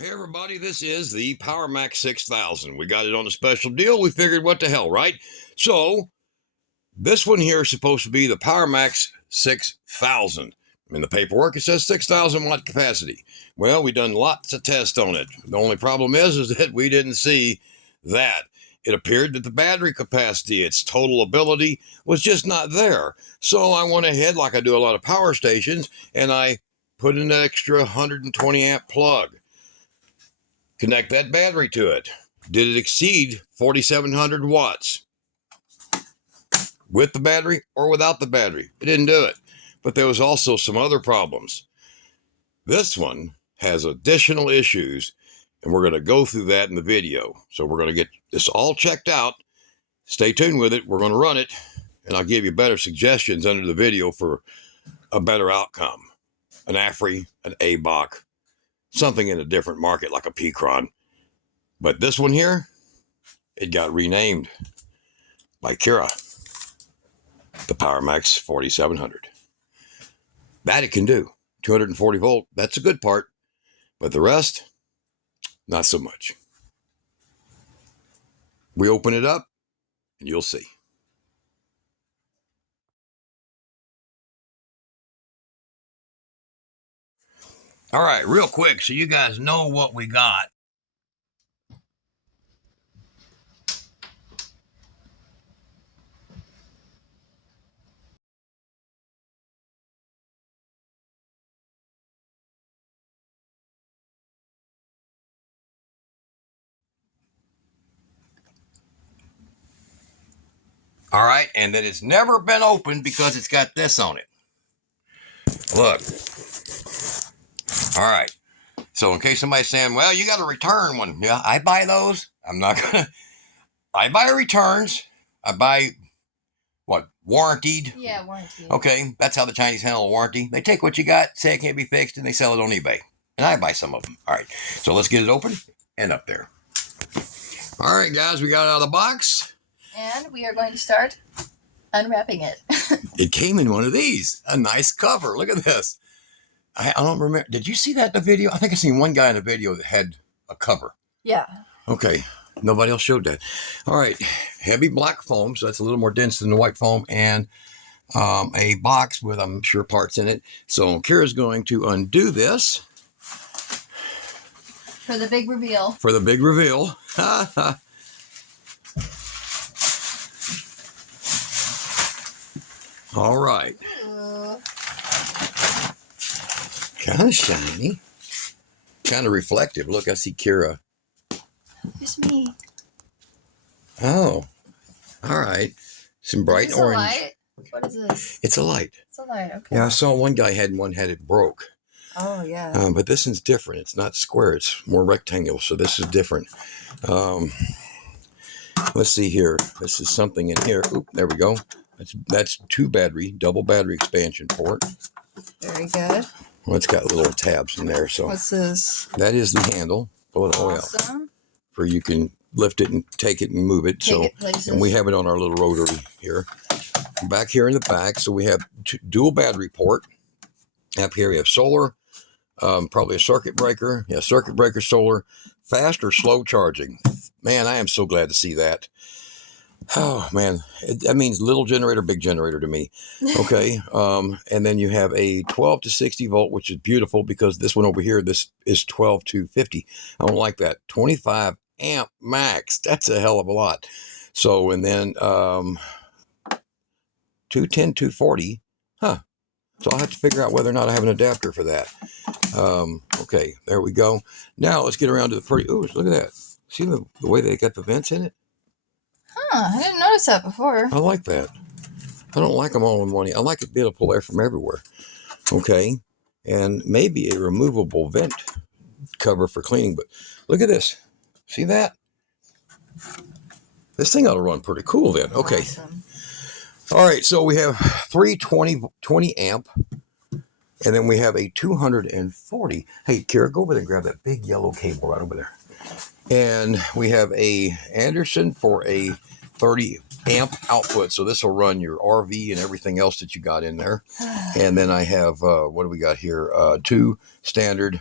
Hey everybody, this is the PowerMax 6000. We got it on a special deal. We figured what the hell, right? So this one here is supposed to be the PowerMax 6000. In the paperwork it says 6,000 watt capacity. Well, we done lots of tests on it. The only problem is that we didn't see that. It appeared that the battery capacity, its total ability, was just not there. So I went ahead, like I do a lot of power stations, and I put an extra 120 amp plug. Connect that battery to it. Did it exceed 4,700 watts? With the battery or without the battery? It didn't do it. But there was also some other problems. This one has additional issues, and we're going to go through that in the video. So we're going to get this all checked out. Stay tuned with it. We're going to run it, and I'll give you better suggestions under the video for a better outcome. An AFRI, an ABOC, something in a different market like a P-Cron. But this one here, it got renamed by Kira, the PowerMax 4700. That it can do. 240 volt, that's a good part. But the rest, not so much. We open it up, and you'll see. All right, real quick, so you guys know what we got. All right, and that it's never been opened because it's got this on it. Look. All right. So in case somebody's saying, well, you got to return one. Yeah, I buy those. I'm not going to. I buy returns. I buy, what, warranted? Yeah, warranted. Okay, that's how the Chinese handle a warranty. They take what you got, say it can't be fixed, and they sell it on eBay. And I buy some of them. All right, so let's get it open and up there. All right, guys, we got it out of the box. And we are going to start unwrapping it. It came in one of these. A nice cover. Look at this. I don't remember. Did you see that in the video? I think I seen one guy in the video that had a cover. Yeah. Okay. Nobody else showed that. All right. Heavy black foam, so that's a little more dense than the white foam, and a box with, I'm sure, parts in it. So Kira's going to undo this. For the big reveal. For the big reveal. All right. Kind of shiny. Kind of reflective. Look, I see Kira. It's me. Oh. All right. Some bright orange. Is this a light? What is this? It's a light. It's a light, okay. Yeah, I saw one guy had one, had it broke. Oh, yeah. But this one's different. It's not square. It's more rectangular, so this is different. Let's see here. This is something in here. Oop, there we go. That's double battery expansion port. Very good. Well, it's got little tabs in there. So what's this? That is the handle. Pull it all out. For you can lift it and take it and move it. And we have it on our little rotary here. Back here in the back, so we have dual battery port. Up here we have solar, probably a circuit breaker. Yeah, circuit breaker, solar, fast or slow charging. Man, I am so glad to see that. Oh, man, that means little generator, big generator to me. Okay, and then you have a 12 to 60 volt, which is beautiful because this one over here, this is 12 to 50. I don't like that. 25 amp max. That's a hell of a lot. So, and then 210, 240. Huh. So I'll have to figure out whether or not I have an adapter for that. Okay, there we go. Now let's get around to the pretty. Ooh, look at that. See the way they got the vents in it? Huh, I didn't notice that before. I like that. I don't like them all in one. I like to be able to pull air from everywhere. Okay, and maybe a removable vent cover for cleaning. But look at this. See that? This thing ought to run pretty cool then. Okay. Awesome. All right, so we have 320 amp, and then we have a 240. Hey, Kira, go over there and grab that big yellow cable right over there. And we have a Anderson for a 30 amp output. So this will run your RV and everything else that you got in there. And then I have, what do we got here? Two standard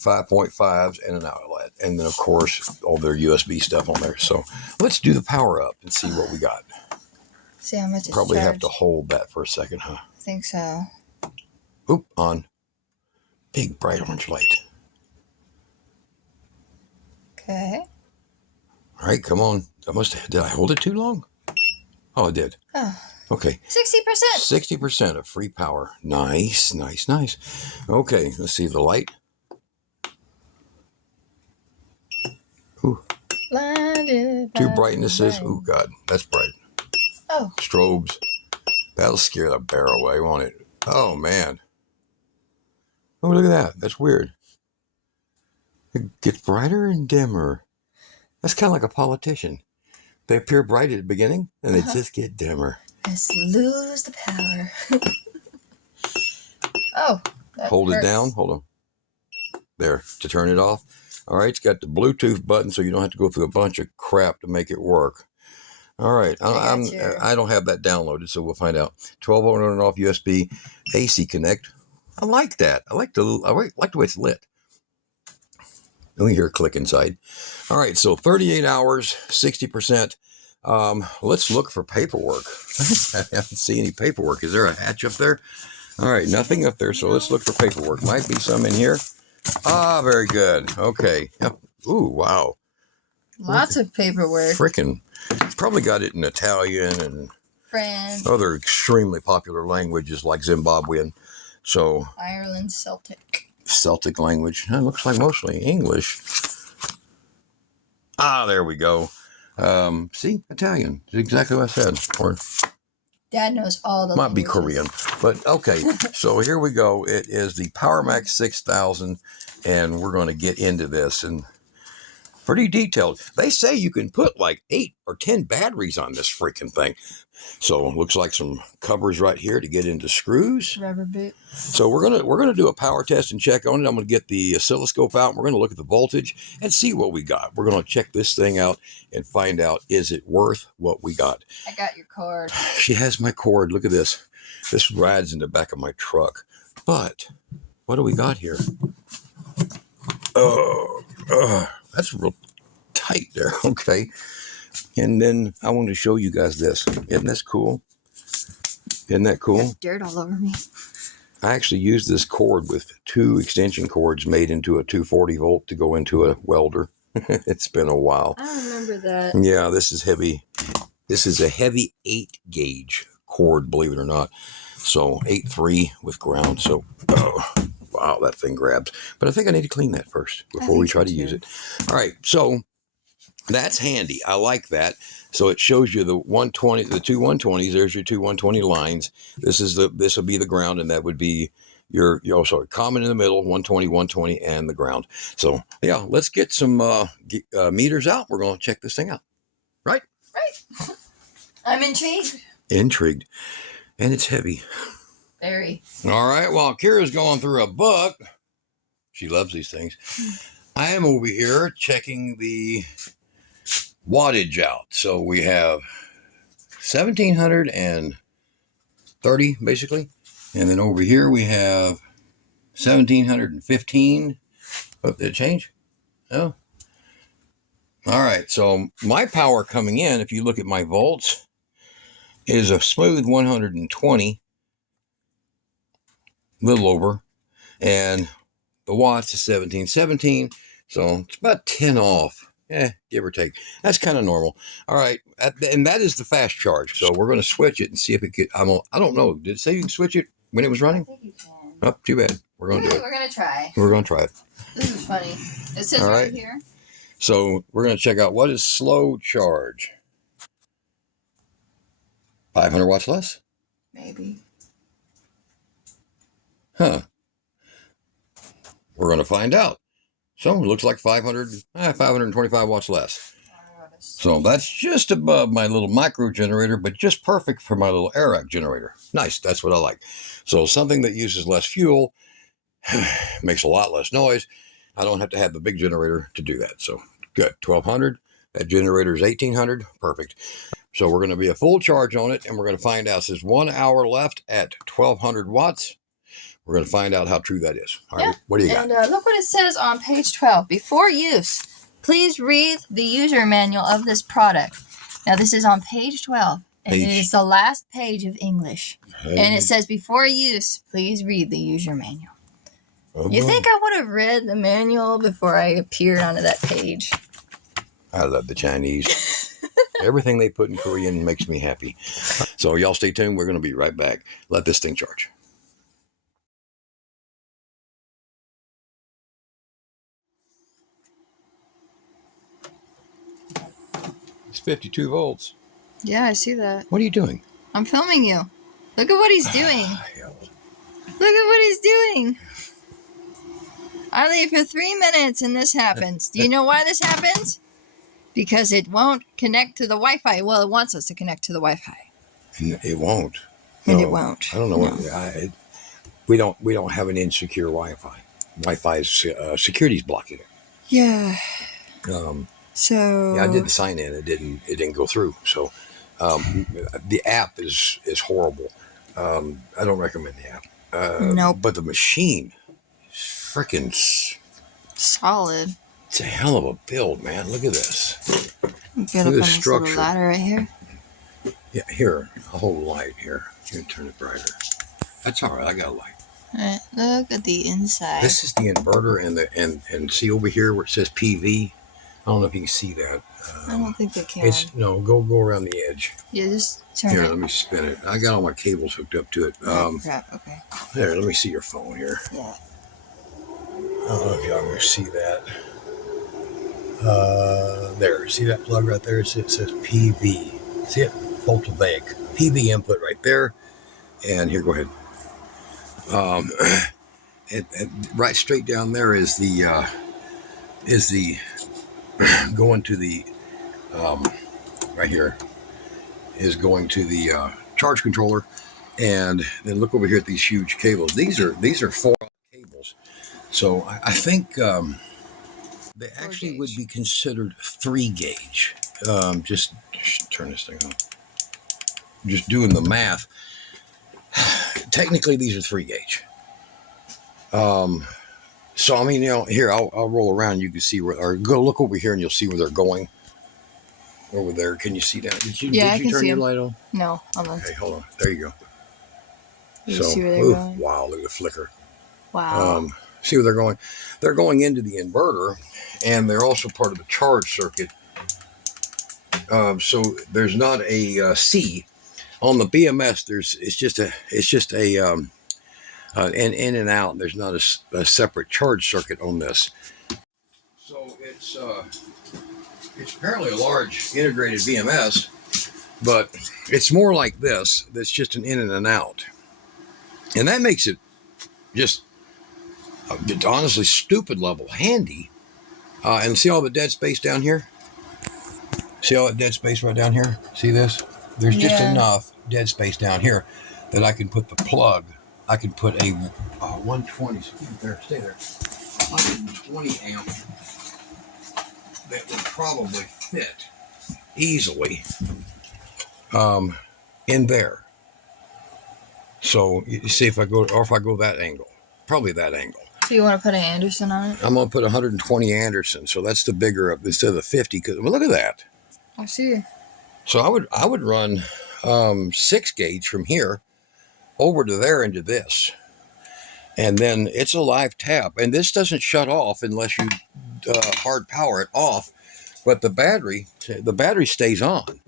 5.5s, and an outlet. And then, of course, all their USB stuff on there. So let's do the power up and see what we got. See how much it's Probably have charged. to hold that for a second, huh? I think so. Oop, on. Big bright orange light. Okay. All right, come on. Did I hold it too long? Oh, I did. Oh. Okay. 60%. 60% of free power. Nice, nice, nice. Okay, let's see the light. Ooh. Blinded Two by brightnesses. the Ooh, God, that's bright. Oh. Strobes. That'll scare the bear away, won't it? Oh, man. Oh, look at that. That's weird. It gets brighter and dimmer. That's kind of like a politician. They appear bright at the beginning, and they just get dimmer. Just lose the power. Oh. Hold it down. Hold on. There, to turn it off. All right, it's got the Bluetooth button, so you don't have to go through a bunch of crap to make it work. All right, I don't have that downloaded, so we'll find out. 12 volt on and off USB, AC connect. I like that. I like the way it's lit. Let me hear a click inside. All right, so 38 hours, 60%. Let's look for paperwork. I haven't seen any paperwork. Is there a hatch up there? All right, nothing up there, so let's look for paperwork. Might be some in here. Ah, very good. Okay. Yep. Ooh, wow. Lots of paperwork. Frickin'. Probably got it in Italian and French. other extremely popular languages like Zimbabwean. So Ireland Celtic language. It looks like mostly English. Ah, there we go. See, Italian. It's exactly what I said. Or Dad knows all the might be languages. Korean. But okay, so here we go. It is the PowerMax 6000, and we're going to get into this. And pretty detailed. They say you can put like 8 or 10 batteries on this freaking thing. So it looks like some covers right here to get into screws. Rubber boot. So we're gonna do a power test and check on it. I'm gonna get the oscilloscope out and we're gonna look at the voltage and see what we got. We're gonna check this thing out and find out, is it worth what we got? I got your cord. She has my cord. Look at this. This rides in the back of my truck. But what do we got here? That's real tight there. Okay. And then I want to show you guys this. Isn't this cool? Isn't that cool? There's dirt all over me. I actually used this cord with 2 extension cords made into a 240 volt to go into a welder. It's been a while. I don't remember that. Yeah, this is heavy. This is a heavy 8 gauge cord, believe it or not. So 8.3 with ground. So, oh, wow, that thing grabs. But I think I need to clean that first before we try to use it. All right, so that's handy. I like that. So it shows you the 120, the two 120s. There's your two 120 lines. This will be the ground, and that would be your common in the middle, 120, 120, and the ground. So yeah, let's get some meters out. We're going to check this thing out. Right? Right. I'm intrigued. Intrigued. And it's heavy. Very. All right. While Kira's going through a book, she loves these things. I am over here checking the wattage out. So we have 1730 basically. And then over here we have 1715. Oh, did it change? No. All right. So my power coming in, if you look at my volts, is a smooth 120, a little over. And the watts is 1717. So it's about 10 off. Give or take. That's kind of normal. All right. And that is the fast charge. So we're going to switch it and see if it could. I don't know. Did it say you can switch it when it was running? I think you can. Oh, too bad. We're going to do it. We're going to try. We're going to try it. This is funny. It says right here. So we're going to check out what is slow charge. 500 watts less? Maybe. Huh. We're going to find out. So it looks like 525 watts less. So that's just above my little micro generator, but just perfect for my little air generator. Nice. That's what I like. So something that uses less fuel, makes a lot less noise. I don't have to have the big generator to do that. So good. 1200. That generator is 1800. Perfect. So we're going to be a full charge on it, and we're going to find out. It says 1 hour left at 1200 watts. We're going to find out how true that is. All right, Yeah. what do you got? And look what it says on page 12. Before use, please read the user manual of this product. Now, this is on page 12. And it is the last page of English. And it says, before use, please read the user manual. Oh, You think I would have read the manual before I appeared onto that page? I love the Chinese. Everything they put in Korean makes me happy. So y'all stay tuned. We're going to be right back. Let this thing charge. It's 52 volts. Yeah, I see that. What are you doing? I'm filming you. Look at what he's doing. Look at what he's doing. I leave for 3 minutes and this happens. Do you know why this happens? Because it won't connect to the Wi-Fi. Well, it wants us to connect to the Wi-Fi. It won't. And No, it won't. I don't know what. We don't have an insecure Wi-Fi. Wi-Fi's security's blocking it. Yeah. So. Yeah, I did the sign in. It didn't go through. So the app is horrible. I don't recommend the app. Nope. But the machine, freaking Solid. it's a hell of a build, man. Look at this. Get up on this little ladder right here. Yeah, here. I'll hold the light here. You can turn it brighter. That's all right. I got a light. All right, look at the inside. This is the inverter and see over here where it says PV. I don't know if you can see that. I don't think they can. Go around the edge. Yeah, just turn Here, it. let me spin it. I got all my cables hooked up to it. Crap, okay. There, let me see your phone here. Yeah. I don't know if y'all can see that. There, see that plug right there? It says PV. See it? Photovoltaic. PV input right there. And here, go ahead. Right straight down there is the going to the right here is going to the charge controller, and then look over here at these huge cables. These are 4 cables, so I think they actually would be considered 3 gauge. Just turn this thing on. Just doing the math. Technically, these are 3 gauge. So I mean, here I'll roll around. You can see where, or go look over here, and you'll see where they're going. Over there, can you see that? Did you turn your light on? No, I'm not. Okay, hold on. There you go. You see where they're going? Wow, look at the flicker. Wow. See where they're going? They're going into the inverter, and they're also part of the charge circuit. So there's not a C on the BMS. It's just a an in and out. There's not a separate charge circuit on this. So it's apparently a large integrated BMS, but it's more like this. That's just an in and an out, and that makes it just honestly stupid level handy. And see all the dead space down here? See all that dead space right down here? See this? There's just enough dead space down here that I can put the plug. I can put a 120. Stay there. 120 amp that would probably fit easily in there. So you see if I go that angle, probably that angle. So you want to put an Anderson on it? I'm going to put 120 Anderson, so that's the bigger up instead of the 50. Cause look at that. I see. So I would run 6 gauge from here over to there into this, and then it's a live tap, and this doesn't shut off unless you hard power it off. But the battery stays on,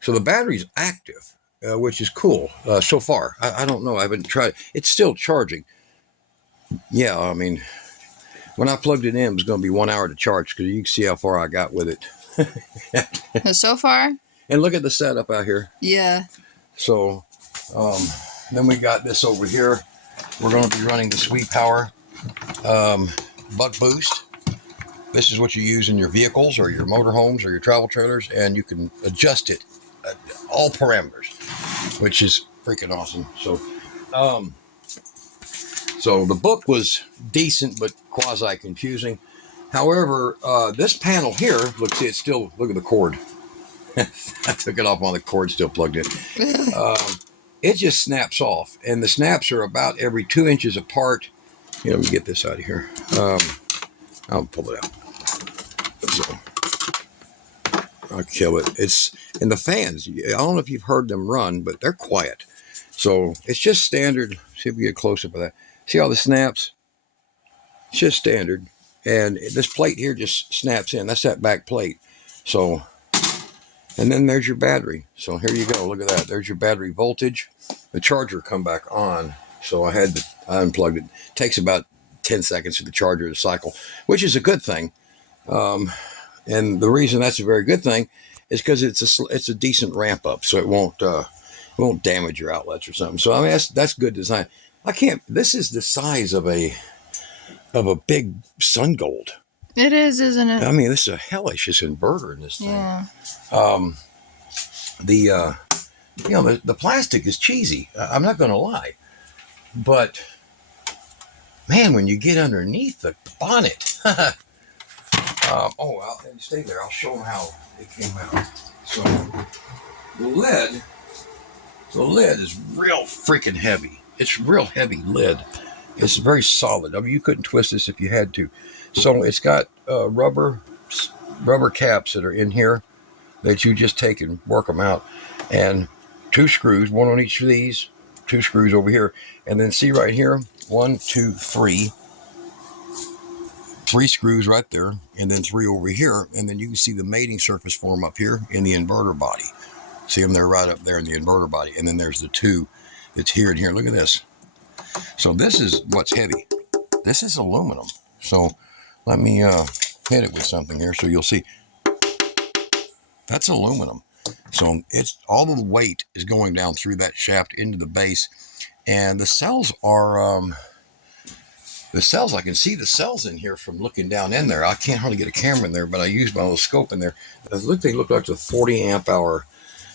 so the battery's active, which is cool so far. I don't know. I haven't tried. It's still charging. Yeah, I mean, when I plugged it in, it was going to be 1 hour to charge because you can see how far I got with it. So far? And look at the setup out here. Yeah. So then we got this over here. We're going to be running the Sweet Power buck boost. This is what you use in your vehicles or your motorhomes or your travel trailers, and you can adjust it all parameters, which is freaking awesome. So the book was decent but quasi confusing. However, this panel here, look at the cord. I took it off while the cord's still plugged in. it just snaps off. And the snaps are about every 2 inches apart. Here, let me get this out of here. I'll pull it out. So I'll kill it. And the fans, I don't know if you've heard them run, but they're quiet. So it's just standard. See if we get a close-up of that. See all the snaps? It's just standard. And this plate here just snaps in. That's that back plate. So, and then there's your battery. So here you go. Look at that. There's your battery voltage. The charger come back on. So I unplugged it. It takes about 10 seconds for the charger to cycle, which is a good thing. And the reason that's a very good thing is because it's a decent ramp up, so it won't damage your outlets or something. So I mean that's good design. This is the size of a big sun gold. It is, isn't it? I mean, this is a hellish inverter in this thing. Yeah. The plastic is cheesy. I'm not going to lie, but man, when you get underneath the bonnet. I'll stay there. I'll show them how it came out. So the lid is real freaking heavy. It's real heavy lid. It's very solid. I mean, you couldn't twist this if you had to. So it's got rubber caps that are in here that you just take and work them out, and 2 screws, one on each of these, 2 screws over here, and then see right here, 1, 2, 3. 3 screws right there, and then 3 over here, and then you can see the mating surface form up here in the inverter body. See them there right up there in the inverter body, and then there's the 2 that's here and here. Look at this. So this is what's heavy. This is aluminum. So let me hit it with something here so you'll see. That's aluminum. So it's all of the weight is going down through that shaft into the base, and the cells are. I can see the cells in here from looking down in there. I can't hardly get a camera in there, but I use my little scope in there. They look like the 40 amp hour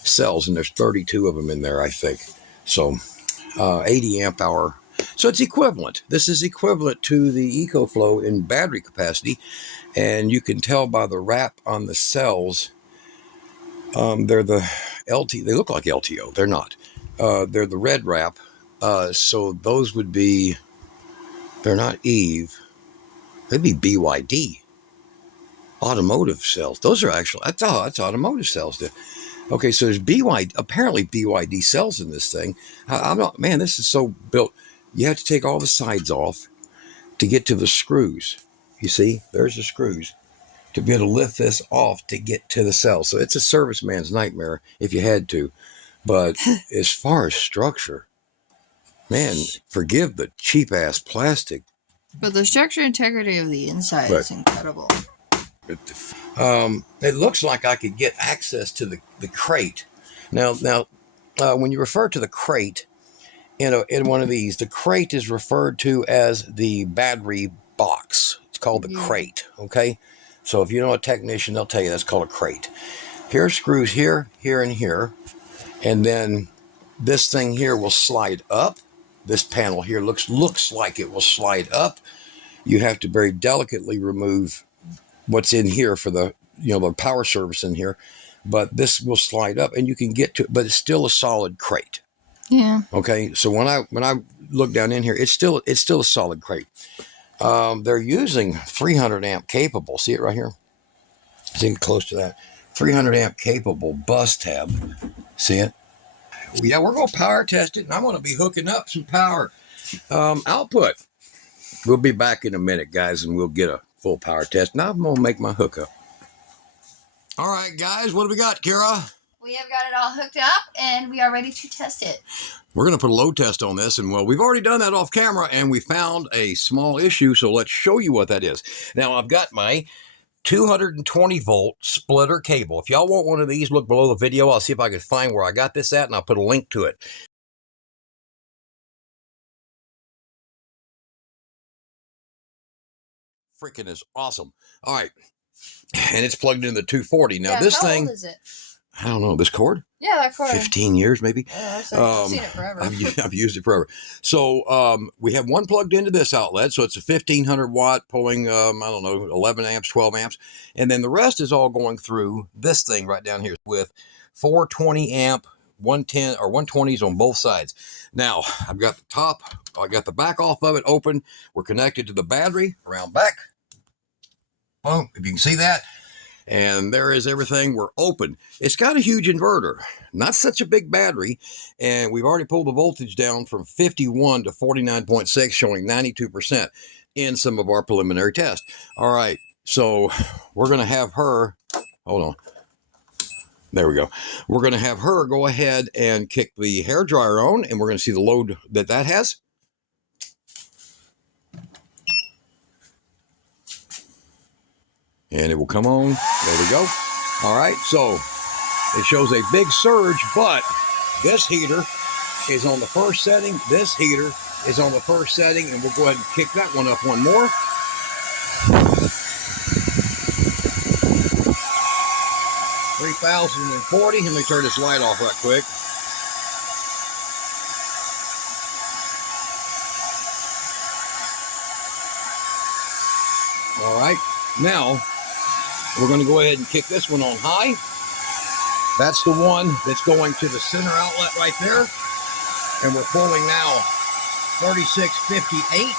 cells, and there's 32 of them in there, I think. So 80 amp hour. So it's equivalent. This is equivalent to the EcoFlow in battery capacity, and you can tell by the wrap on the cells. They're the LT. They look like LTO. They're not. They're the red wrap. So those would be. They're not Eve. They'd be BYD. Automotive cells. Those are actually, that's automotive cells. Okay, so there's apparently BYD cells in this thing. This is so built. You have to take all the sides off to get to the screws. You see, there's the screws. To be able to lift this off to get to the cell. So it's a serviceman's nightmare if you had to. But as far as structure, man, forgive the cheap-ass plastic. But the structure integrity of the inside is incredible. It looks like I could get access to the crate. Now, when you refer to the crate in one of these, the crate is referred to as the battery box. It's called the crate, okay? So if you know a technician, they'll tell you that's called a crate. Here's screws here, here, and here. And then this thing here will slide up. This panel here looks like it will slide up. You have to very delicately remove what's in here for the power service in here. But this will slide up and you can get to it, but it's still a solid crate. Yeah. Okay. So when I look down in here, it's still a solid crate. They're using 300 amp capable. See it right here? See close to that. 300 amp capable bus tab. See it? Yeah, we're going to power test it, and I'm going to be hooking up some power output. We'll be back in a minute, guys, and we'll get a full power test. Now I'm going to make my hookup. All right, guys, what do we got, Kara? We have got it all hooked up, and we are ready to test it. We're going to put a load test on this, and, well, we've already done that off camera, and we found a small issue, so let's show you what that is. Now, I've got my 220-volt splitter cable. If y'all want one of these, look below the video. I'll see if I can find where I got this at, and I'll put a link to it. Freaking is awesome. All right. And it's plugged into the 240. Now, this thing... How old is it? I don't know. This cord? Yeah, that cord. 15 years, maybe. I've seen it forever. I've used it forever. So we have one plugged into this outlet. So it's a 1500 watt pulling, 11 amps, 12 amps. And then the rest is all going through this thing right down here with 420 amp 110 or 120s on both sides. Now, I've got the top, I got the back off of it open. We're connected to the battery around back. Boom, if you can see that. And there is everything. We're open. It's got a huge inverter, not such a big battery. And we've already pulled the voltage down from 51 to 49.6, showing 92% in some of our preliminary tests. All right, so we're going to have her, hold on. There we go. We're going to have her go ahead and kick the hairdryer on, and we're going to see the load that has. And it will come on. There we go. All right, so it shows a big surge, but this heater is on the first setting. This heater is on the first setting, and we'll go ahead and kick that one up one more. $3,040. Let me turn this light off right quick. All right, now we're going to go ahead and kick this one on high. That's the one that's going to the center outlet right there. And we're pulling now 3658.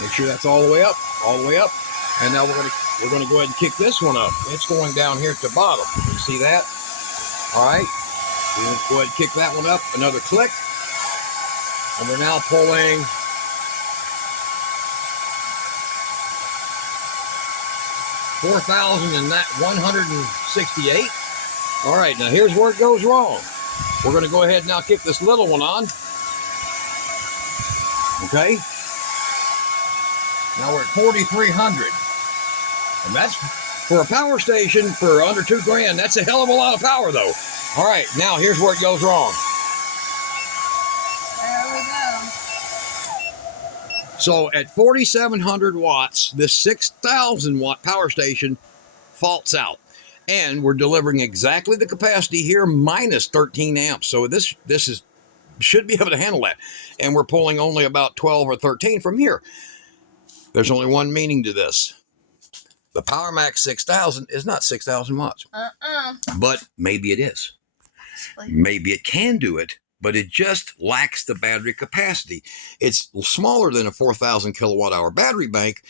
Make sure that's all the way up, all the way up. And now we're going to go ahead and kick this one up. It's going down here at the bottom. You see that? All right. We're going to go ahead and kick that one up. Another click. And we're now pulling 4,168. All right, now here's where it goes wrong. We're going to go ahead and now kick this little one on. Okay. Now we're at 4,300. And that's for a power station for under $2,000. That's a hell of a lot of power, though. All right, now here's where it goes wrong. There we go. So at 4,700 watts, this 6,000 watt power station faults out. And we're delivering exactly the capacity here minus 13 amps. So this should be able to handle that. And we're pulling only about 12 or 13 from here. There's only one meaning to this. The PowerMax 6000 is not 6,000 watts. But maybe it is. Maybe it can do it, but it just lacks the battery capacity. It's smaller than a 4,000 kilowatt hour battery bank.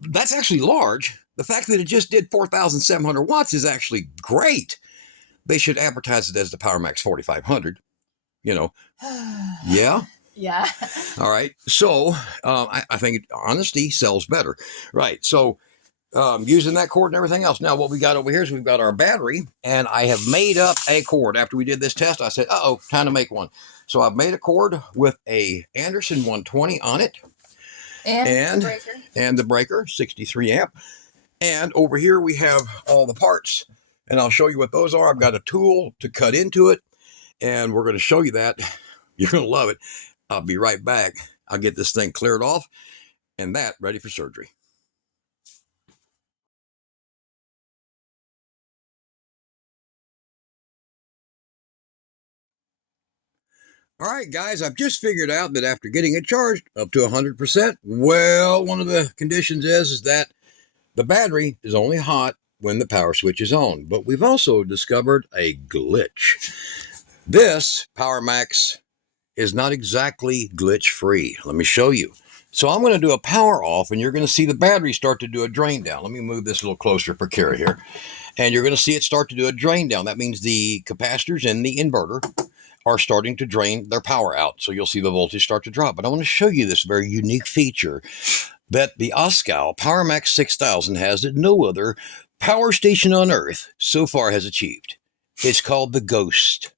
That's actually large. The fact that it just did 4,700 watts is actually great. They should advertise it as the PowerMax 4,500. You know, yeah. Yeah. All right. So I think honesty sells better. Right. So using that cord and everything else. Now what we got over here is we've got our battery, and I have made up a cord. After we did this test, I said, uh-oh, time to make one. So I've made a cord with a Anderson 120 on it. And the breaker, 63 amp. And over here we have all the parts, and I'll show you what those are. I've got a tool to cut into it, and we're going to show you that. You're going to love it. I'll be right back. I'll get this thing cleared off, and that ready for surgery. All right, guys, I've just figured out that after getting it charged up to 100%, well, one of the conditions is that the battery is only hot when the power switch is on. But we've also discovered a glitch. This PowerMax is not exactly glitch-free. Let me show you. So I'm going to do a power off, and you're going to see the battery start to do a drain down. Let me move this a little closer for Kara here. And you're going to see it start to do a drain down. That means the capacitors in the inverter are starting to drain their power out. So you'll see the voltage start to drop. But I want to show you this very unique feature that the Oscal Power Max 6000 has that no other power station on Earth so far has achieved. It's called the Ghost.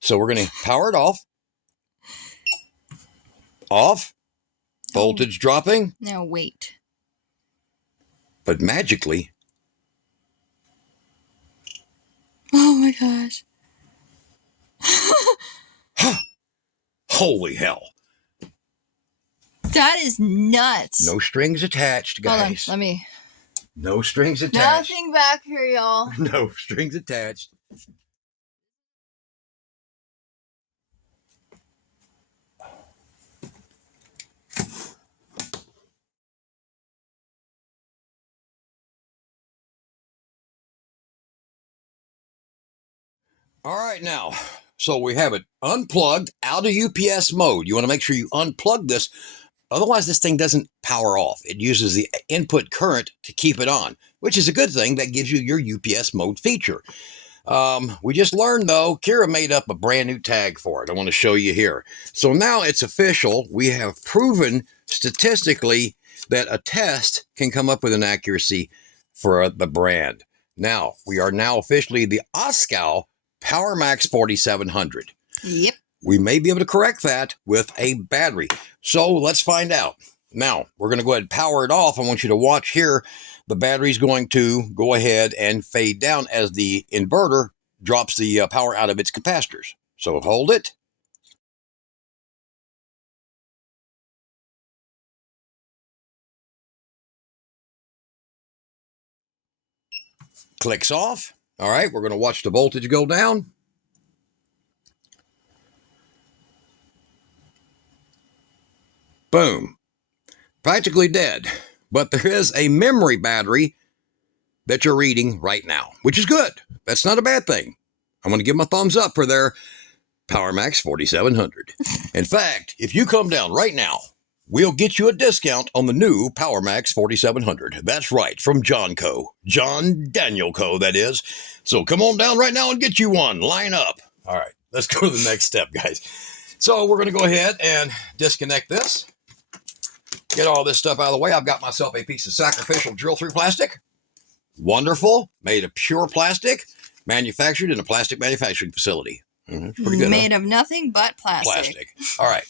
So we're going to power it off. Off. Voltage dropping. Now wait. But magically. Oh my gosh. Holy hell. That is nuts. No strings attached, guys. Hold on, let me. No strings attached. Nothing back here, y'all. No strings attached. All right, now, So we have it unplugged out of UPS mode. You want to make sure you unplug this. Otherwise, this thing doesn't power off. It uses the input current to keep it on, which is a good thing. That gives you your UPS mode feature. We just learned, though, Kira made up a brand new tag for it. I want to show you here. So now it's official. We have proven statistically that a test can come up with an accuracy for the brand. Now, we are now officially the Oscal Power Max 4700. Yep. We may be able to correct that with a battery. So let's find out. Now, we're going to go ahead and power it off. I want you to watch here. The battery's going to go ahead and fade down as the inverter drops the power out of its capacitors. So hold it. Clicks off. All right, we're going to watch the voltage go down. Boom. Practically dead. But there is a memory battery that you're reading right now, which is good. That's not a bad thing. I'm going to give them a thumbs up for their PowerMax 4700. In fact, if you come down right now, we'll get you a discount on the new PowerMax 4700. That's right, from John Co. John Daniel Co., that is. So come on down right now and get you one. Line up. All right, let's go to the next step, guys. So we're going to go ahead and disconnect this. Get all this stuff out of the way. I've got myself a piece of sacrificial drill-through plastic. Wonderful. Made of pure plastic. Manufactured in a plastic manufacturing facility. Pretty good. Made of nothing but plastic. All right.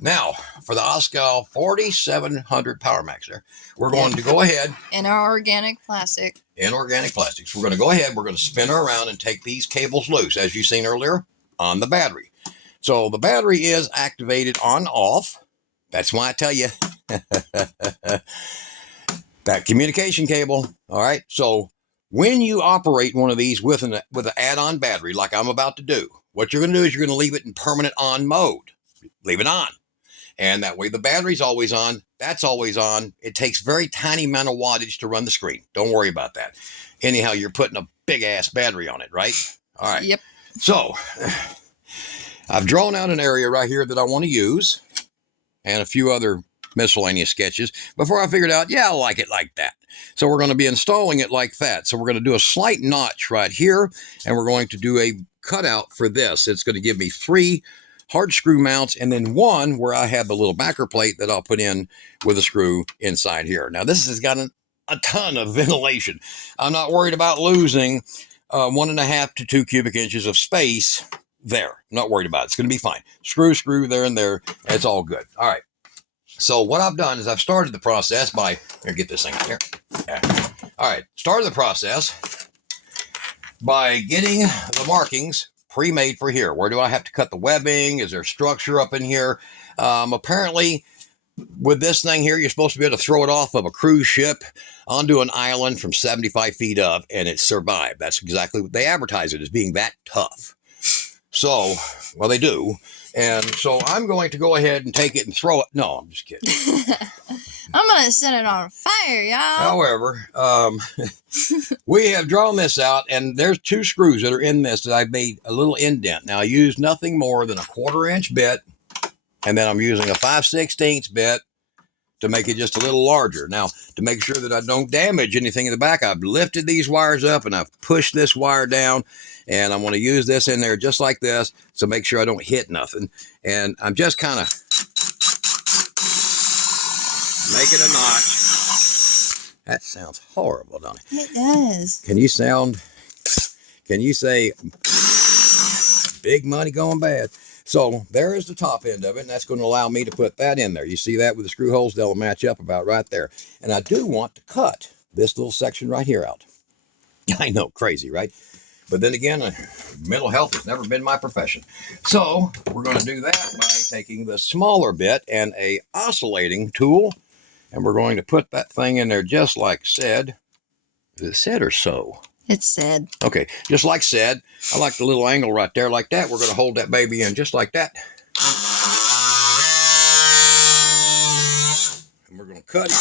Now, for the Oscal 4700 Power Max there, we're going to go ahead. In our organic plastic. Inorganic plastics. We're going to go ahead. We're going to spin her around and take these cables loose, as you've seen earlier, on the battery. So the battery is activated on-off. That's why I tell you. That communication cable. All right. So when you operate one of these with an add-on battery, like I'm about to do, what you're going to do is you're going to leave it in permanent on mode. Leave it on. And that way the battery's always on. That's always on. It takes very tiny amount of wattage to run the screen. Don't worry about that. Anyhow, you're putting a big-ass battery on it, right? All right. Yep. So I've drawn out an area right here that I want to use and a few other miscellaneous sketches before I figured out, yeah, I like it like that. So we're going to be installing it like that. So we're going to do a slight notch right here, and we're going to do a cutout for this. It's going to give me 3 hard screw mounts and then 1 where I have the little backer plate that I'll put in with a screw inside here. Now this has got a ton of ventilation. I'm not worried about losing 1.5 to 2 cubic inches of space there. I'm not worried about it. It's going to be fine. Screw there and there. It's all good. All right. So what I've done is I've started the process by, here, get this thing out here. Yeah. All right, started the process by getting the markings pre-made for here. Where do I have to cut the webbing? Is there structure up in here? Apparently, with this thing here, you're supposed to be able to throw it off of a cruise ship onto an island from 75 feet up, and it survived. That's exactly what they advertise it as, being that tough. So, well, they do. And so I'm going to go ahead and take it and throw it. No, I'm just kidding. I'm going to set it on fire, y'all. However, we have drawn this out, and there's 2 screws that are in this that I've made a little indent. Now, I used nothing more than a 1/4 inch bit, and then I'm using a 5/16 bit to make it just a little larger. Now, to make sure that I don't damage anything in the back, I've lifted these wires up, and I've pushed this wire down, and I'm going to use this in there just like this, so make sure I don't hit nothing. And I'm just kind of making a notch. That sounds horrible, don't it? It does. Can you say big money going bad? So there is the top end of it, and that's going to allow me to put that in there. You see that with the screw holes? They'll match up about right there. And I do want to cut this little section right here out. I know, crazy, right? But then again, mental health has never been my profession. So we're going to do that by taking the smaller bit and a oscillating tool, and we're going to put that thing in there just like said. Is it said or so? It's said. Okay, just like said. I like the little angle right there like that. We're going to hold that baby in just like that. And we're going to cut it.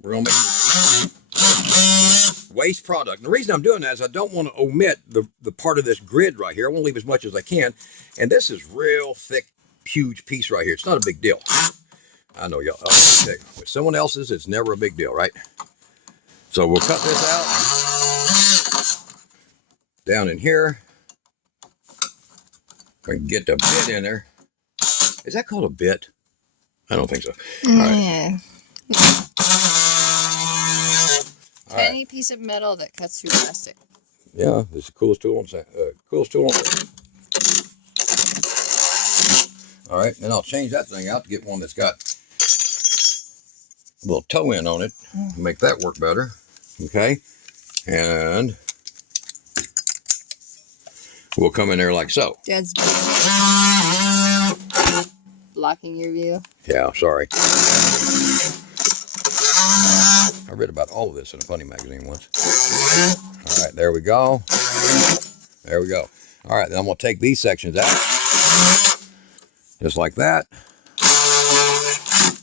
We're going to make waste product. And the reason I'm doing that is I don't want to omit the part of this grid right here. I want to leave as much as I can. And this is real thick, huge piece right here. It's not a big deal. I know y'all. With someone else's, it's never a big deal, right? So we'll cut this out. Down in here. I can get the bit in there. Is that called a bit? I don't think so. All right. Tiny piece of metal that cuts through plastic. Yeah, this is the coolest tool on earth. All right, and I'll change that thing out to get one that's got a little toe in on it. Make that work better. Okay, and we'll come in there like so. Dad's blocking your view. Yeah, sorry. I read about all of this in a funny magazine once. All right, there we go. There we go. All right, then I'm going to take these sections out. Just like that.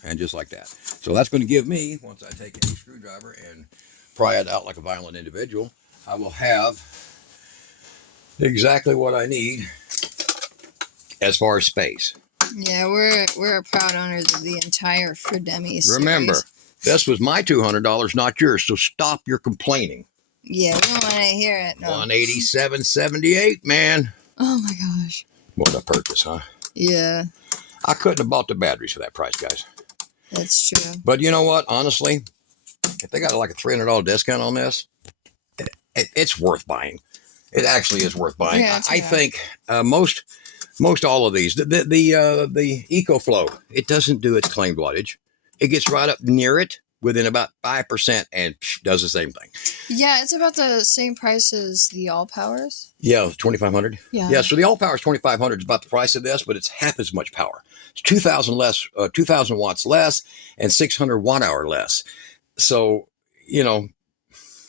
And just like that. So that's going to give me, once I take a screwdriver and pry it out like a violent individual, I will have exactly what I need as far as space. Yeah, we're proud owners of the entire Fredemi series. Remember, this was my $200, not yours, so stop your complaining. Yeah, we don't want to hear it. No. $187.78, man. Oh my gosh. What a purchase, huh? Yeah. I couldn't have bought the batteries for that price, guys. That's true. But you know what? Honestly, if they got like a $300 discount on this, it's worth buying. It actually is worth buying. Yeah, I think most all of these, the EcoFlow, it doesn't do its claimed wattage. It gets right up near it within about 5% and does the same thing. Yeah, it's about the same price as the All Powers. Yeah, 2,500. Yeah. So the All Power is 2,500. Is about the price of this, but it's half as much power. It's 2,000 less, 2,000 watts less, and 600 watt hour less. So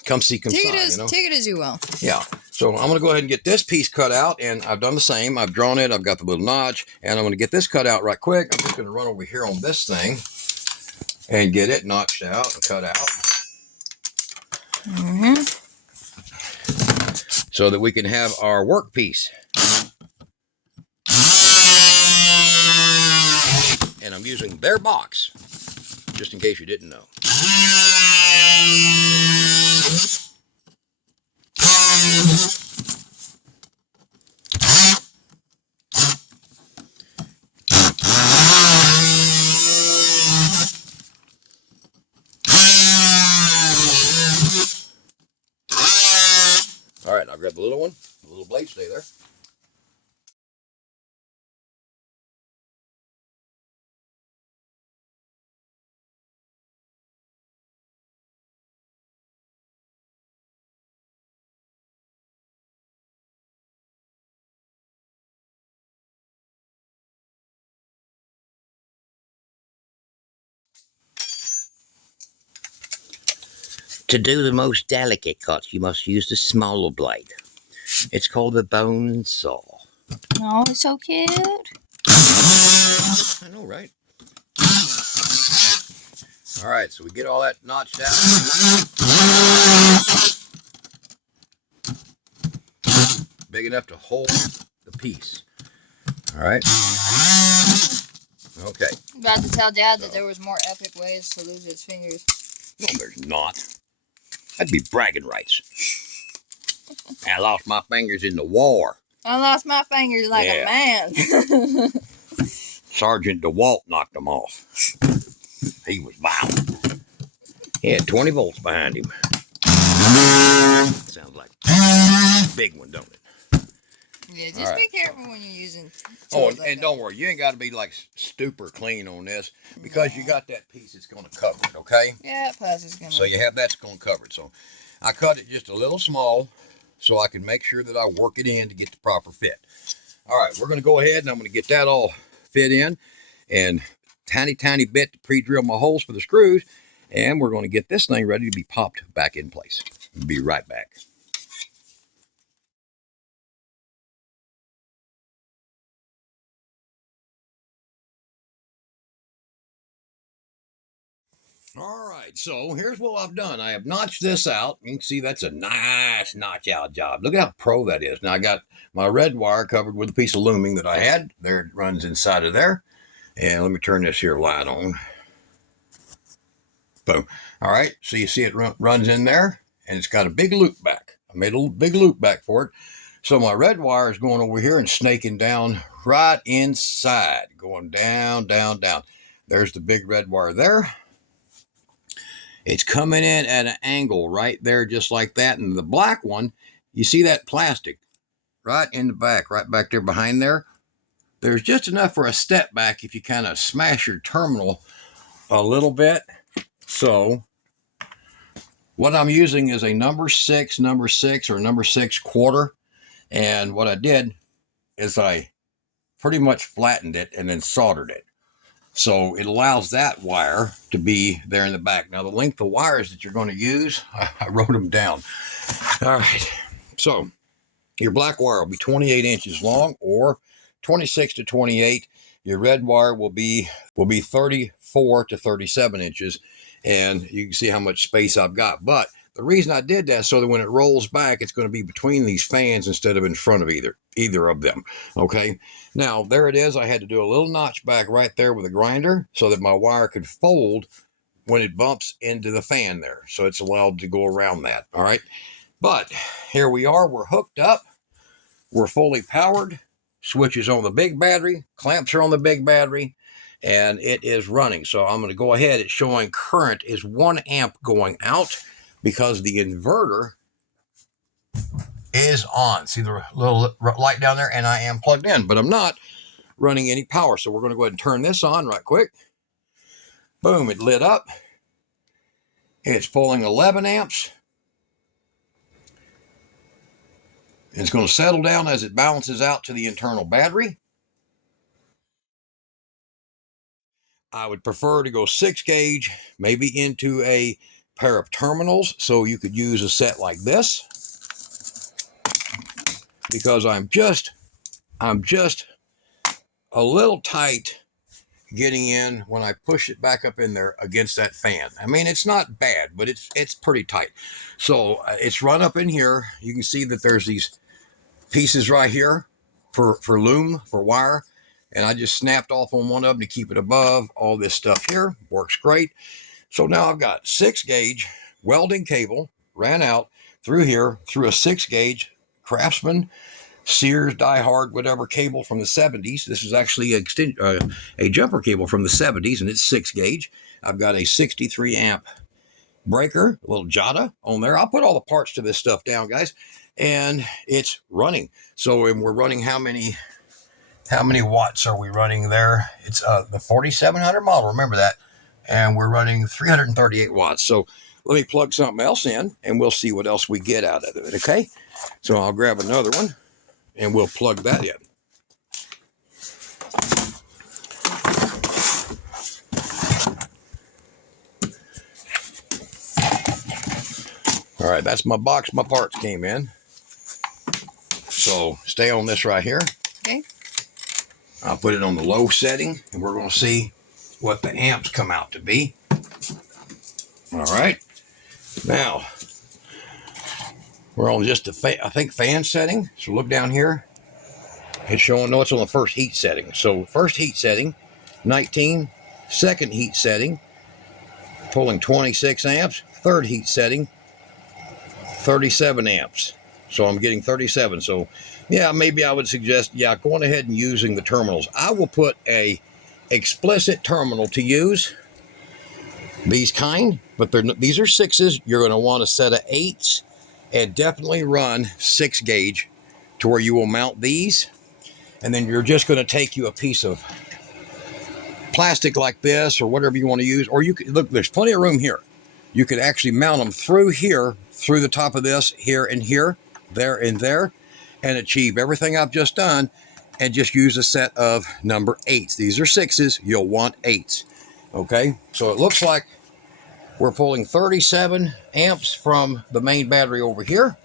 come see, come take sign. Take it as you will. Yeah. So I'm going to go ahead and get this piece cut out, and I've done the same. I've drawn it. I've got the little notch, and I'm going to get this cut out right quick. I'm just going to run over here on this thing and get it notched out and cut out. So that we can have our work piece. And I'm using their box, just in case you didn't know. All right, I'll grab the little one. The little blade, stay there. To do the most delicate cuts, you must use the smaller blade. It's called the bone saw. Oh, it's so cute. I know, right? All right, so we get all that notched out. Big enough to hold the piece. All right. Okay. About to tell Dad that there was more epic ways to lose his fingers. No, there's not. That'd be bragging rights. I lost my fingers in the war. I lost my fingers like a man. Sergeant DeWalt knocked them off. He was violent. He had 20 volts behind him. Sounds like a big one, don't it? Yeah, just be careful when you're using tools and don't worry, you ain't got to be like super clean on this because you got that piece that's going to cover it, okay? Yeah, plus it's going to. So you have that's going to cover it. So I cut it just a little small so I can make sure that I work it in to get the proper fit. All right, we're going to go ahead and I'm going to get that all fit in and tiny bit to pre-drill my holes for the screws. And we're going to get this thing ready to be popped back in place. Be right back. All right, so here's what I've done. I have notched this out. You can see that's a nice notch out job. Look at how pro that is. Now I got my red wire covered with a piece of looming that I had. There, it runs inside of there. And let me turn this here light on. Boom. All right, so you see it runs in there, and it's got a big loop back. I made a big loop back for it. So my red wire is going over here and snaking down right inside, going down, down, down. There's the big red wire there. It's coming in at an angle right there, just like that. And the black one, you see that plastic right in the back, right back there behind there. There's just enough for a step back if you kind of smash your terminal a little bit. So what I'm using is a number 6 or number 6/4. And what I did is I pretty much flattened it and then soldered it. So it allows that wire to be there in the back. Now the length of wires that you're going to use, I wrote them down. All right. So your black wire will be 28 inches long or 26 to 28. Your red wire will be 34 to 37 inches. And you can see how much space I've got. But the reason I did that is so that when it rolls back, it's going to be between these fans instead of in front of either of them. Okay. Now there it is. I had to do a little notch back right there with a grinder so that my wire could fold when it bumps into the fan there. So it's allowed to go around that. All right. But here we are. We're hooked up. We're fully powered. Switches on the big battery. Clamps are on the big battery. And it is running. So I'm going to go ahead. It's showing current is 1 amp going out because the inverter is on. See the little light down there? And I am plugged in, but I'm not running any power. So we're going to go ahead and turn this on right quick. Boom, it lit up. It's pulling 11 amps. It's going to settle down as it balances out to the internal battery. I would prefer to go 6 gauge, maybe into a pair of terminals, so you could use a set like this. Because I'm just a little tight getting in when I push it back up in there against that fan. I mean, it's not bad, but it's pretty tight. So it's run up in here. You can see that there's these pieces right here for loom, for wire. And I just snapped off on one of them to keep it above. All this stuff here works great. So now I've got 6 gauge welding cable ran out through here through a 6 gauge Craftsman, Sears, Die Hard, whatever cable from the 70s. This is actually a jumper cable from the 70s, and it's 6 gauge. I've got a 63 amp breaker, a little Jada on there. I'll put all the parts to this stuff down, guys, and it's running. So we're running how many watts are we running there? It's the 4700 model, remember that. And we're running 338 watts. So let me plug something else in, and we'll see what else we get out of it, okay? So I'll grab another one, and we'll plug that in. All right, that's my box my parts came in. So stay on this right here. Okay. I'll put it on the low setting, and we're going to see what the amps come out to be. All right. Now, we're on just I think fan setting. So look down here. It's showing, no, it's on the first heat setting. So first heat setting, 19. Second heat setting, pulling 26 amps. Third heat setting, 37 amps. So I'm getting 37. So yeah, maybe I would suggest, going ahead and using the terminals. I will put a explicit terminal to use, these kind, but these are 6s. You're going to want a set of 8s, and definitely run 6 gauge to where you will mount these. And then you're just going to take you a piece of plastic like this or whatever you want to use, or you could, look, there's plenty of room here. You could actually mount them through here, through the top of this, here and here, there and there, and achieve everything I've just done, and just use a set of number 8s. These are 6s, you'll want 8s. Okay, so it looks like we're pulling 37 amps from the main battery over here.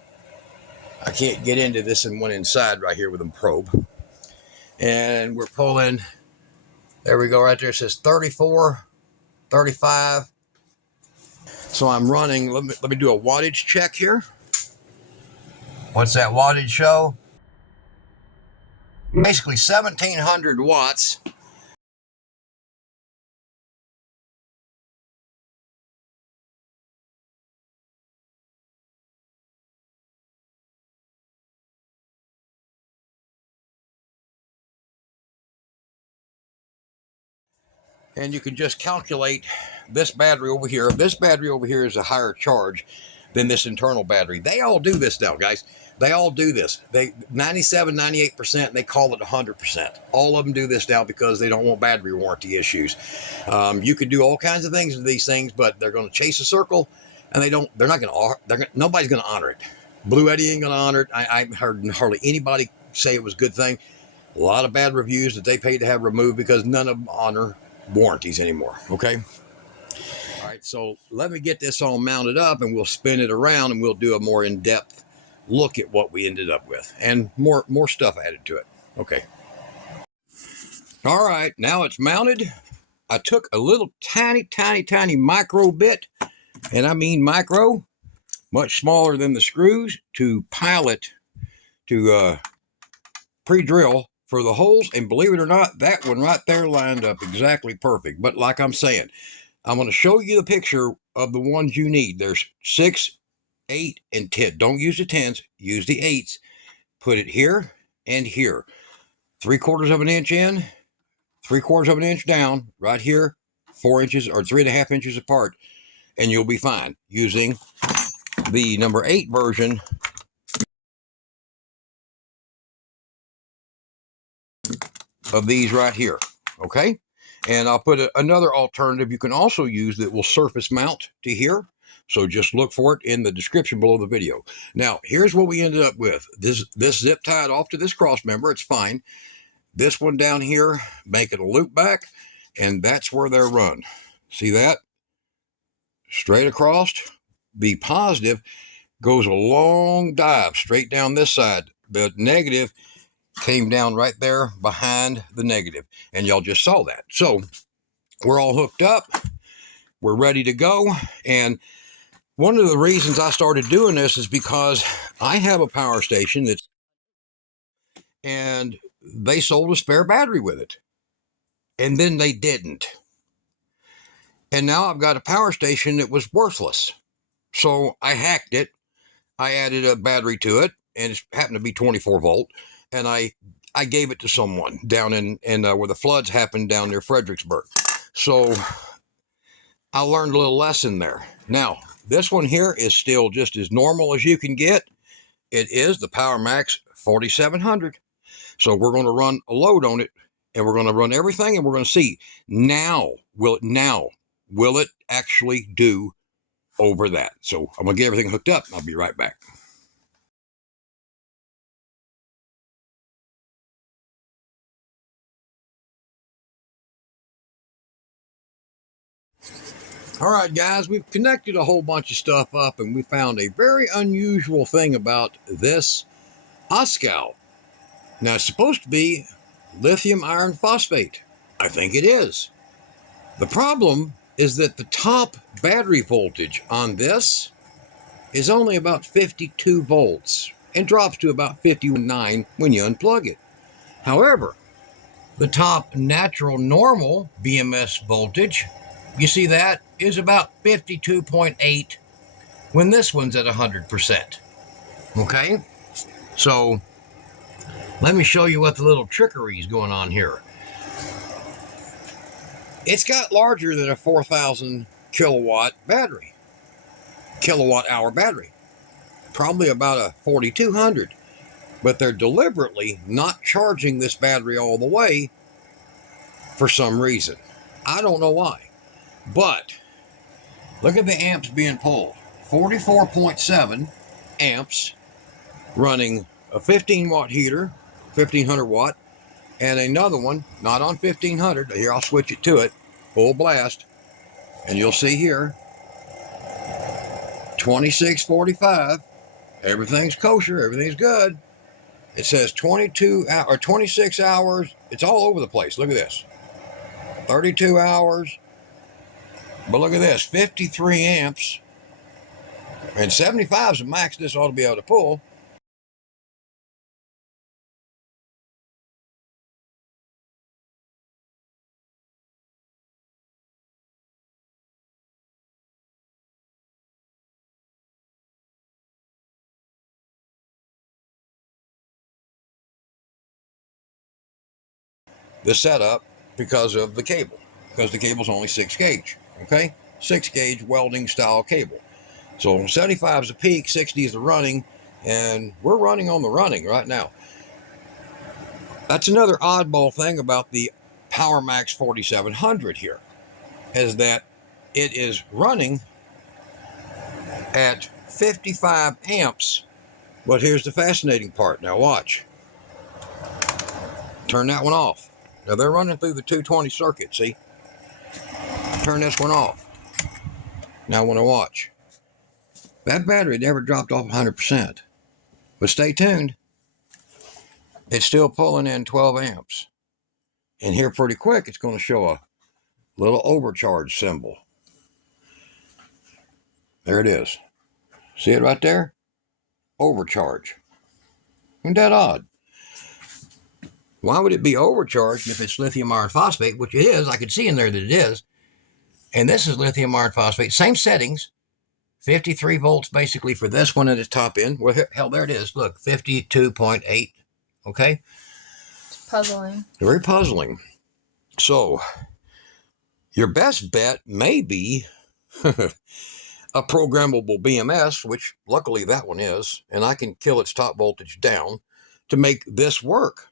I can't get into this and one inside right here with a probe. And we're pulling, there we go right there, it says 34, 35, So I'm running, let me do a wattage check here. What's that wattage show? Basically 1700 watts. And you can just calculate this battery over here. This battery over here is a higher charge than this internal battery. They all do this now, guys. They all do this. They 97, 98%, they call it 100%. All of them do this now because they don't want battery warranty issues. You can do all kinds of things with these things, but they're going to chase a circle, and they're not going to, nobody's going to honor it. Blue Eddy ain't going to honor it. I've heard hardly anybody say it was a good thing. A lot of bad reviews that they paid to have removed because none of them honor warranties anymore. Okay. All right. So let me get this all mounted up and we'll spin it around and we'll do a more in-depth look at what we ended up with and more stuff added to it. Okay. All right. Now it's mounted. I took a little tiny micro bit, and I mean micro, much smaller than the screws, to pilot, to pre-drill for the holes, and believe it or not, that one right there lined up exactly perfect. But like I'm saying, I'm going to show you the picture of the ones you need. There's 6, 8, and 10. Don't use the 10s, use the 8s. Put it here and here. 3/4 of an inch in, 3/4 of an inch down, right here, 4 inches or 3.5 inches apart, and you'll be fine using the number 8 version of these right here. Okay. And I'll put another alternative you can also use that will surface mount to here. So just look for it in the description below the video. Now, here's what we ended up with. This zip tied off to this cross member. It's fine. This one down here, make it a loop back, and that's where they're run. See that? Straight across. The positive goes a long dive straight down this side. The negative came down right there behind the negative, and y'all just saw that. So we're all hooked up, we're ready to go. And one of the reasons I started doing this is because I have a power station and they sold a spare battery with it, and then they didn't, and now I've got a power station that was worthless. So I hacked it, I added a battery to it, and it happened to be 24 volt, and I gave it to someone down in where the floods happened down near Fredericksburg. So I learned a little lesson there. Now, this one here is still just as normal as you can get. It is the PowerMax 4700. So we're going to run a load on it, and we're going to run everything, and we're going to see now, will it actually do over that? So I'm going to get everything hooked up, and I'll be right back. All right, guys, we've connected a whole bunch of stuff up, and we found a very unusual thing about this Oscal. Now, it's supposed to be lithium iron phosphate. I think it is. The problem is that the top battery voltage on this is only about 52 volts and drops to about 59 when you unplug it. However, the top natural normal BMS voltage, you see that, is about 52.8 when this one's at 100%. Okay? So, let me show you what the little trickery is going on here. It's got larger than a 4,000 kilowatt hour battery. Probably about a 4,200. But they're deliberately not charging this battery all the way for some reason. I don't know why. But look at the amps being pulled. 44.7 amps running a 15 watt heater, 1500 watt, and another one, not on 1500. Here, I'll switch it to it, full blast, and you'll see here, 2645. Everything's kosher, everything's good. It says 22 or 26 hours. It's all over the place. Look at this. 32 hours. But look at this, 53 amps, And 75 is the max this ought to be able to pull. The setup because of the cable, because the cable's only 6 gauge, okay? 6 gauge welding style cable. So 75 is the peak, 60 is the running, and we're running on the running right now. That's another oddball thing about the PowerMax 4700 here, is that it is running at 55 amps. But here's the fascinating part. Now watch. Turn that one off. Now they're running through the 220 circuit, see? Turn this one off. Now I want to watch. That battery never dropped off 100%. But stay tuned. It's still pulling in 12 amps. And here pretty quick, it's going to show a little overcharge symbol. There it is. See it right there? Overcharge. Isn't that odd? Why would it be overcharged if it's lithium iron phosphate, which it is? I could see in there that it is. And this is lithium iron phosphate. Same settings. 53 volts basically for this one at its top end. Well, hell, there it is. Look, 52.8. Okay? It's puzzling. Very puzzling. So, your best bet may be a programmable BMS, which luckily that one is, and I can kill its top voltage down to make this work.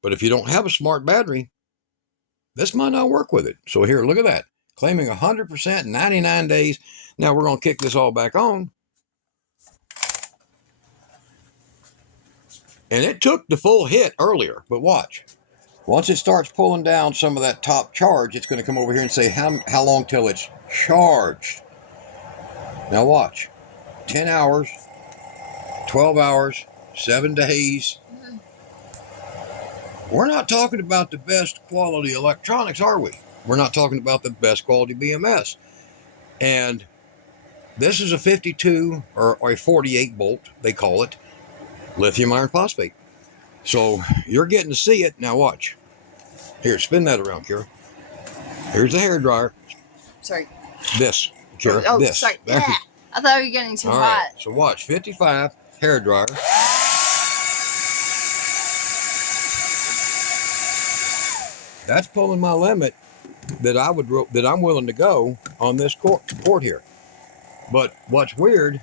But if you don't have a smart battery, this might not work with it. So here, look at that. Claiming 100% 99 days. Now we're going to kick this all back on. And it took the full hit earlier, but watch. Once it starts pulling down some of that top charge, it's going to come over here and say how long till it's charged. Now watch. 10 hours, 12 hours, 7 days. We're not talking about the best quality electronics, are we? We're not talking about the best quality BMS. And this is a 52 or a 48 volt, they call it, lithium iron phosphate. So you're getting to see it. Now watch. Here, spin that around, Kira. Here's the hair dryer. Sorry. This, Kira. Oh, this. sorry. Yeah. I thought we were getting too hot. Right, so watch. 55 hair dryer. That's pulling my limit that I'm willing to go on this cord here. But what's weird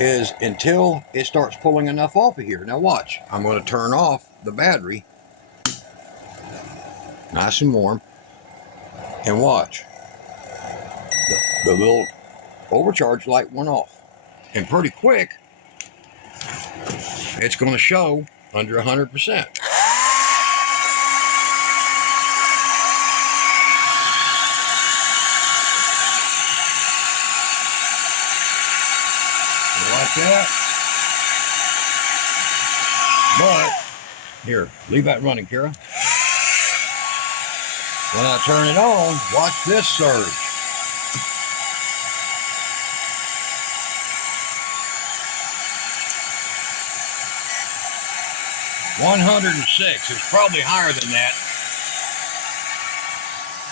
is until it starts pulling enough off of here. Now watch. I'm going to turn off the battery. Nice and warm. And watch. The little overcharge light went off. And pretty quick, it's going to show under 100%. Like that. But here, leave that running, Kira. When I turn it on, watch this surge. $106. It's probably higher than that.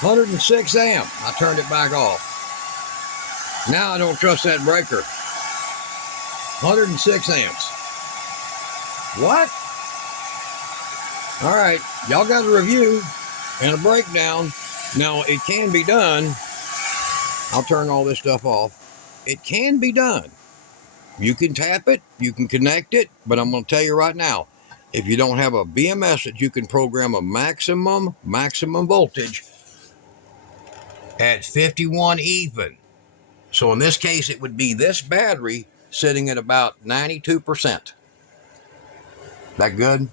106 amp. I turned it back off. Now I don't trust that breaker. 106 amps. What? All right, y'all got a review and a breakdown. Now, it can be done. I'll turn all this stuff off. It can be done. You can tap it, you can connect it, but I'm going to tell you right now, if you don't have a BMS that you can program a maximum voltage at 51 even. So in this case, it would be this battery sitting at about 92%. That good?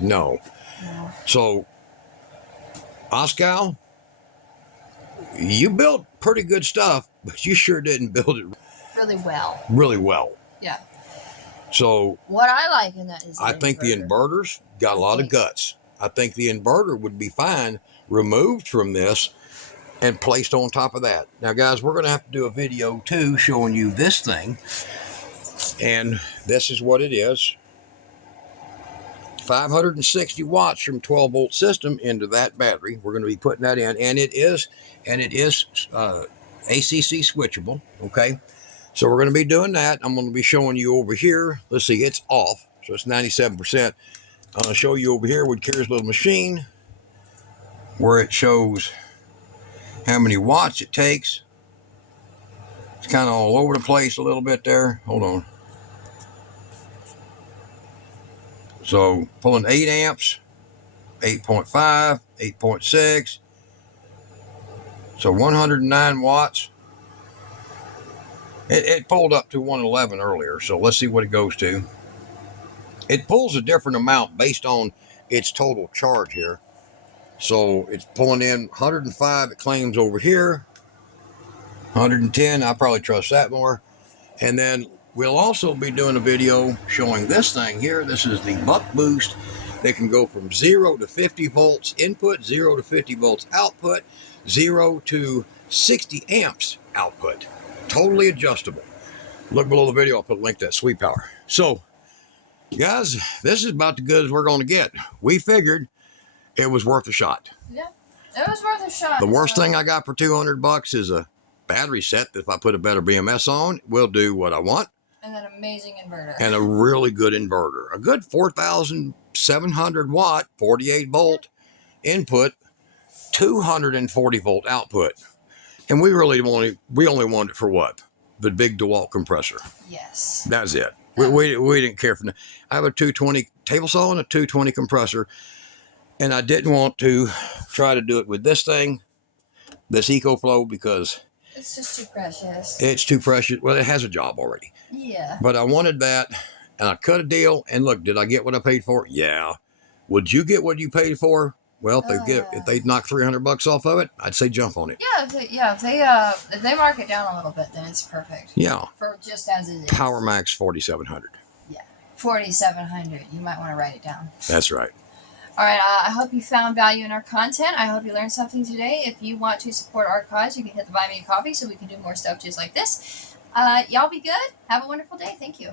No. So, Oscal, you built pretty good stuff, but you sure didn't build it really well. Really well. Yeah. So, what I like in that is I think the inverters got a lot of guts. I think the inverter would be fine removed from this, and placed on top of that. Now, guys, we're going to have to do a video too showing you this thing. And this is what it is. 560 watts from 12-volt system into that battery. We're going to be putting that in, and it is ACC switchable. Okay, so we're going to be doing that. I'm going to be showing you over here. Let's see, it's off, so it's 97%. I'm going to show you over here with Kira's little machine, where it shows how many watts it takes. It's kind of all over the place a little bit there. Hold on. So pulling 8 amps, 8.5, 8.6. So 109 watts. It pulled up to 111 earlier. So let's see what it goes to. It pulls a different amount based on its total charge here. So it's pulling in 105, it claims over here. 110, I probably trust that more. And then we'll also be doing a video showing this thing here. This is the buck boost. They can go from 0 to 50 volts input, 0 to 50 volts output, 0 to 60 amps output. Totally adjustable. Look below the video, I'll put a link to that Sweet Power. So, guys, this is about the good as we're going to get. We figured it was worth a shot. Yeah, it was worth a shot. The worst thing I got for $200 is a battery set that if I put a better BMS on, will do what I want. And an amazing inverter. And a really good inverter. A good 4,700 watt, 48 volt input, 240 volt output. And we only wanted it for what? The big DeWalt compressor. Yes. That's it. We didn't care for that. I have a 220 table saw and a 220 compressor. And I didn't want to try to do it with this thing, this EcoFlow, because it's just too precious. It's too precious. Well, it has a job already. Yeah. But I wanted that, and I cut a deal. And look, did I get what I paid for? Yeah. Would you get what you paid for? Well, if they knock $300 off of it, I'd say jump on it. Yeah. If they mark it down a little bit, then it's perfect. Yeah. For just as it is. PowerMax 4700. Yeah. 4700. You might want to write it down. That's right. All right, I hope you found value in our content. I hope you learned something today. If you want to support our cause, you can hit the Buy Me a Coffee so we can do more stuff just like this. Y'all be good. Have a wonderful day. Thank you.